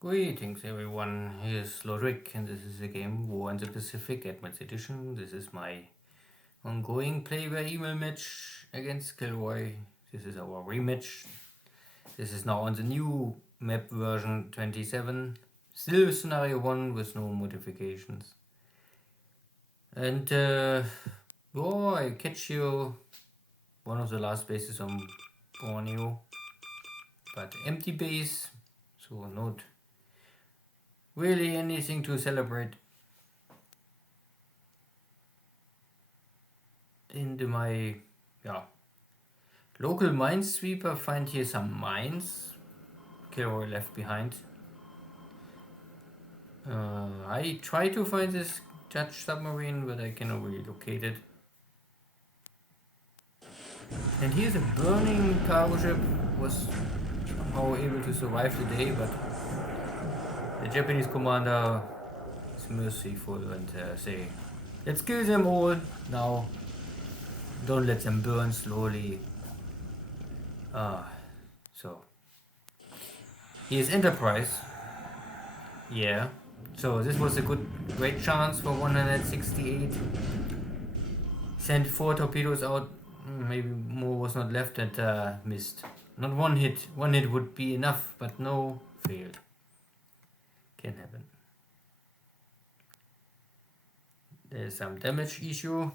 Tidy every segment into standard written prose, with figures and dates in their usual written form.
Greetings everyone, here's Lodrick and this is the game War in the Pacific Advanced Edition. This is my ongoing play by email match against KilRoy. This is our rematch. This is now on the new map version 27. Still scenario 1 with no modifications. And I catch you one of the last bases on Borneo. But empty base, so not really anything to celebrate. Into my local minesweeper, find here some mines KilRoy left behind. I try to find this Judge submarine, but I cannot really locate it. And here's a burning cargo ship, was somehow able to survive the day, but the Japanese commander is merciful and say, let's kill them all now. Don't let them burn slowly. So here's Enterprise. Yeah. So this was a great chance for 168. Sent 4 torpedoes out. Maybe more was not left and missed. Not one hit. One hit would be enough, but no, failed. Can happen. There's some damage issue.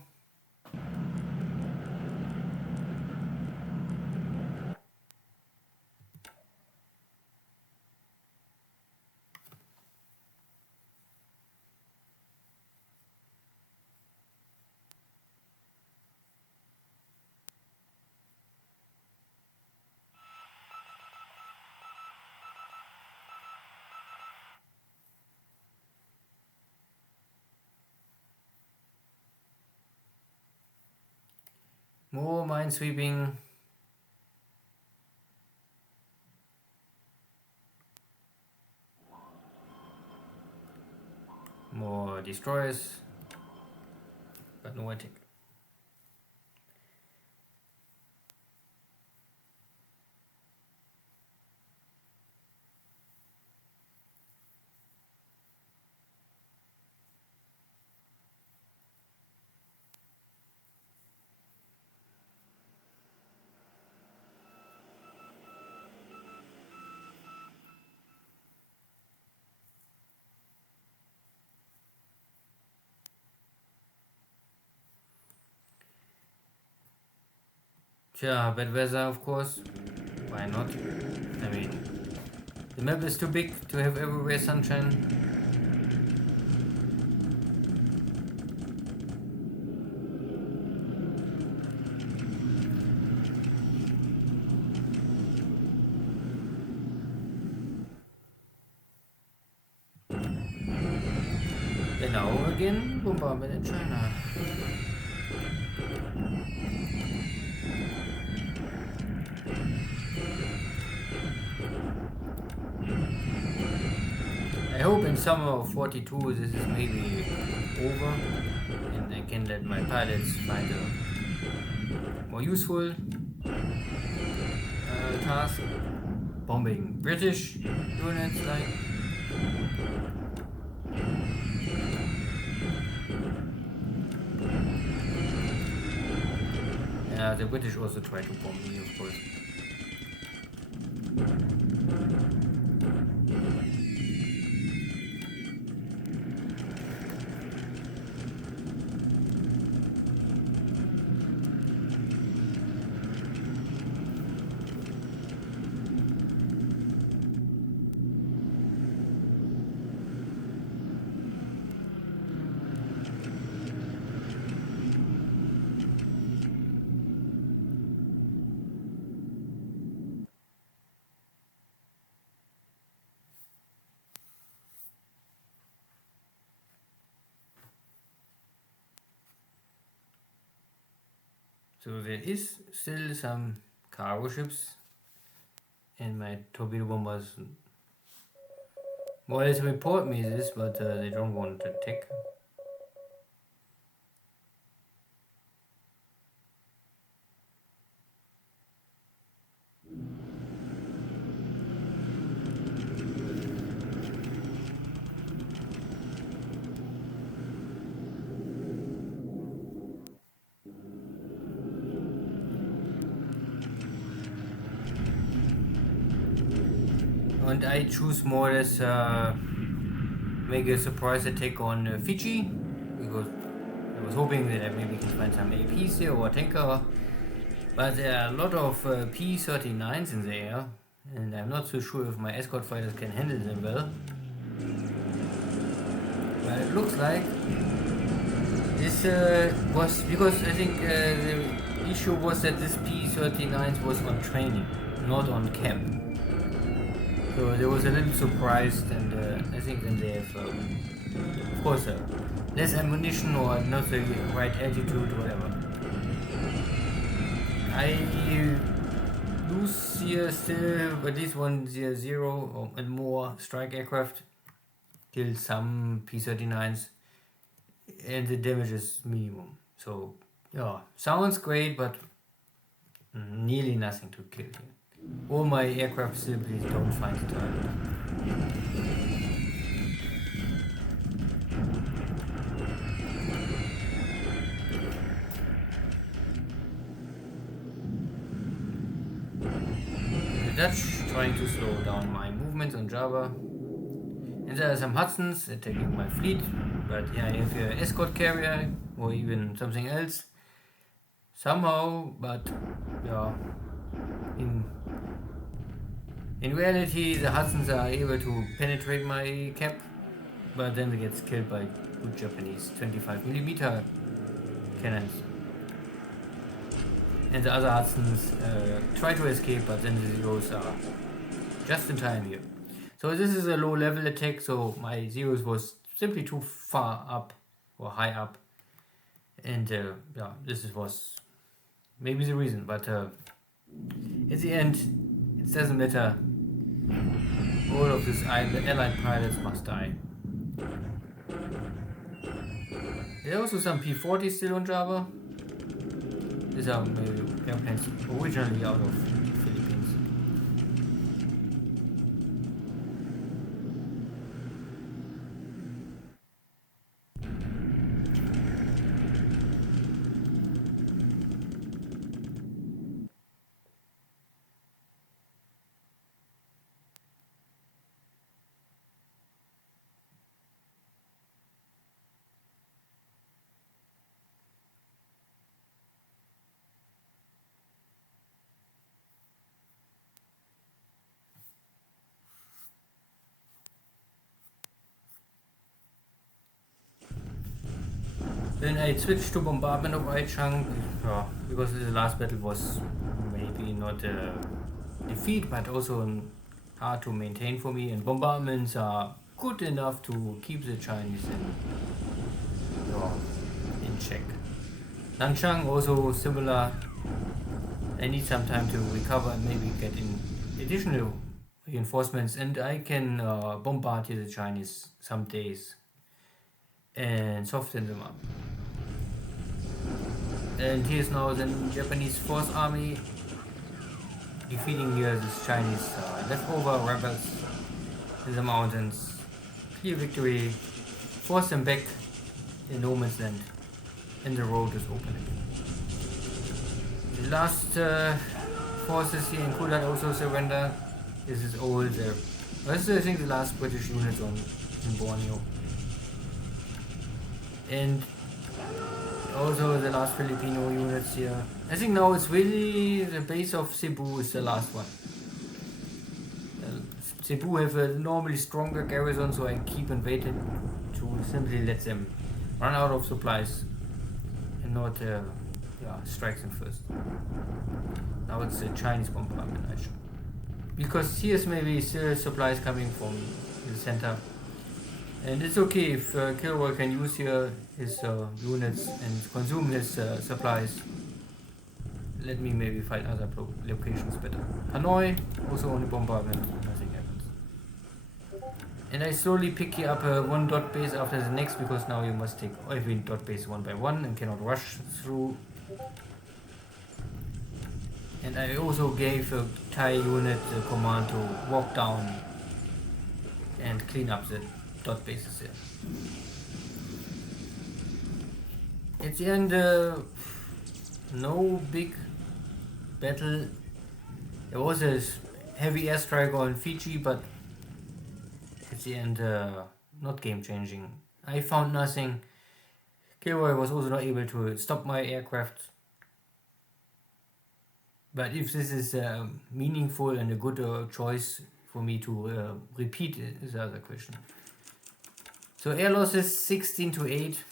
More minesweeping. More destroyers. But no attack. Yeah, bad weather, of course. Why not? I mean, the map is too big to have everywhere sunshine. Genau, again, bombardment in China. I hope in summer of 42 this is maybe over and I can let my pilots find a more useful task. Bombing British units like. Yeah, the British also try to bomb me, of course. So there is still some cargo ships and my torpedo bombers more or less report me this, but they don't want to attack. and I choose more or less make a surprise attack on Fiji, because I was hoping that I maybe can find some APs here or a tanker, but there are a lot of P-39s in the air, and I'm not so sure if my escort fighters can handle them well. But it looks like this was because I think the issue was that this P-39 was on training, not on camp. So there was a little surprised, and I think then they have, of course, less ammunition or not the right altitude, whatever. I lose here still at least 100 and more strike aircraft, till some P-39s, and the damage is minimum. So yeah, sounds great, but nearly nothing to kill here. All my aircraft simply don't find the target. The Dutch trying to slow down my movements on Java. And there are some Hudsons attacking my fleet, but yeah, if you're an escort carrier or even something else, somehow, but yeah, in reality, the Hudsons are able to penetrate my cap, but then they get killed by good Japanese 25mm cannons. And the other Hudsons try to escape, but then the Zeros are just in time here. So this is a low level attack, so my Zeros was simply too far up or high up. And yeah, this was maybe the reason, but at the end, it doesn't matter. All of these allied pilots must die. There are also some P-40 still on Java. These are maybe airplanes originally out of the Philippines. Then I switched to bombardment of Aichang, because the last battle was maybe not a defeat, but also hard to maintain for me, and bombardments are good enough to keep the Chinese in check. Nanchang also similar. I need some time to recover and maybe get in additional reinforcements, and I can bombard here the Chinese some days and soften them up. And here's now the Japanese Fourth Army defeating here these Chinese leftover rebels in the mountains. Clear victory, force them back in no man's land, and the road is open again. The last forces here in Kudat also surrender. This is all the, this is I think the last British units in Borneo. And also the last Filipino units here. I think now it's really the base of Cebu is the last one. Cebu have a normally stronger garrison, so I keep and waiting to simply let them run out of supplies and not strike them first. Now it's a Chinese bombardment actually. Because here's maybe still supplies coming from the center. And it's okay if KilRoy can use here his units and consume his supplies. Let me maybe find other locations better. Hanoi, also on the bombardment, nothing happens. And I slowly pick here up one dot base after the next, because now you must take every dot base one by one and cannot rush through. And I also gave a Thai unit the command to walk down and clean up the dot bases here. At the end, no big battle. There was a heavy airstrike on Fiji, but at the end, not game changing. I found nothing. KilRoy was also not able to stop my aircraft. But if this is meaningful and a good choice for me to repeat is the other question. So air losses 16 to 8.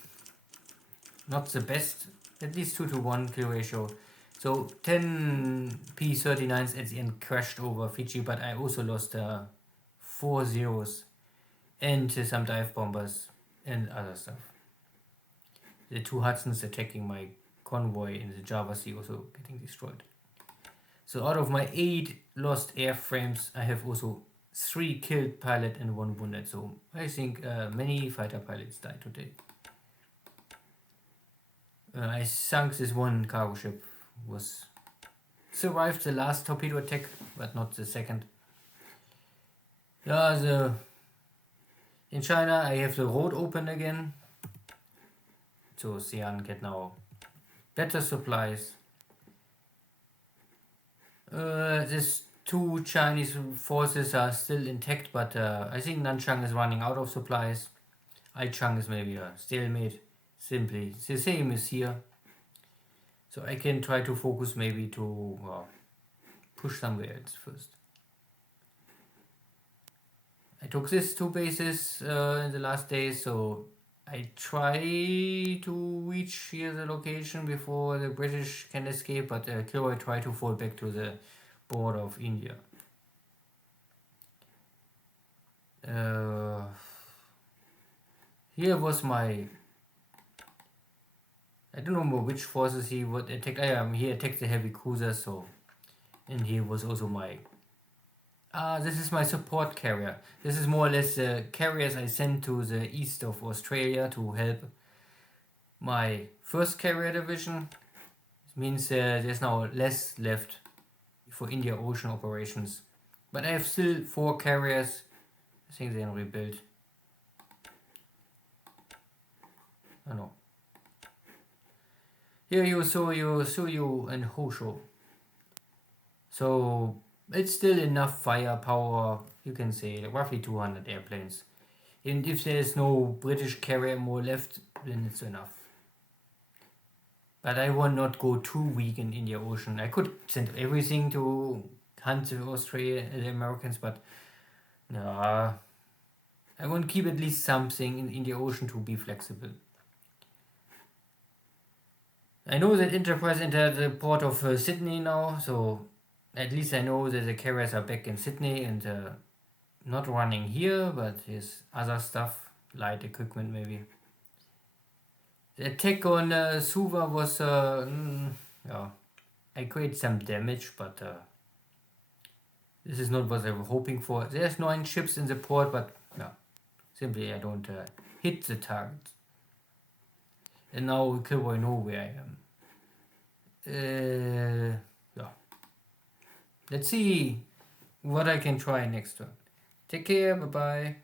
Not the best. At least 2 to 1 kill ratio. So 10 P-39s at the end crashed over Fiji, but I also lost 4 zeros and some dive bombers and other stuff. The 2 Hudsons attacking my convoy in the Java Sea also getting destroyed. So out of my 8 lost airframes, I have also 3 killed pilot and 1 wounded. So I think many fighter pilots died today. I sunk this one cargo ship. Survived the last torpedo attack, but not the second. In China I have the road open again. So Xi'an get now better supplies. These 2 Chinese forces are still intact, but I think Nanchang is running out of supplies. Aichang is maybe a stalemate. Simply, it's the same as here. So I can try to focus maybe to push somewhere else first. I took these 2 bases in the last days, so I try to reach here the location before the British can escape, but KilRoy try to fall back to the border of India. Here was my... I don't know which forces he would attack. He attacked the heavy cruisers, so... And here was also my... this is my support carrier. This is more or less the carriers I sent to the east of Australia to help my 1st carrier division. It means there's now less left for India Ocean operations. But I have still 4 carriers. I think they can rebuild. Oh no. Here you saw you and Hosho. So it's still enough firepower, you can say, roughly 200 airplanes. And if there's no British carrier more left, then it's enough. But I will not go too weak in India Ocean. I could send everything to hunt the the Americans, but no, I want to keep at least something in India Ocean to be flexible. I know that Enterprise entered the port of Sydney now, so at least I know that the carriers are back in Sydney and not running here, but there's other stuff, light equipment maybe. The attack on Suva was, yeah, I created some damage, but this is not what I was hoping for. There's 9 ships in the port, but yeah, simply I don't hit the target. And now KilRoy know where I am. Yeah. Let's see what I can try next turn. Take care, bye bye.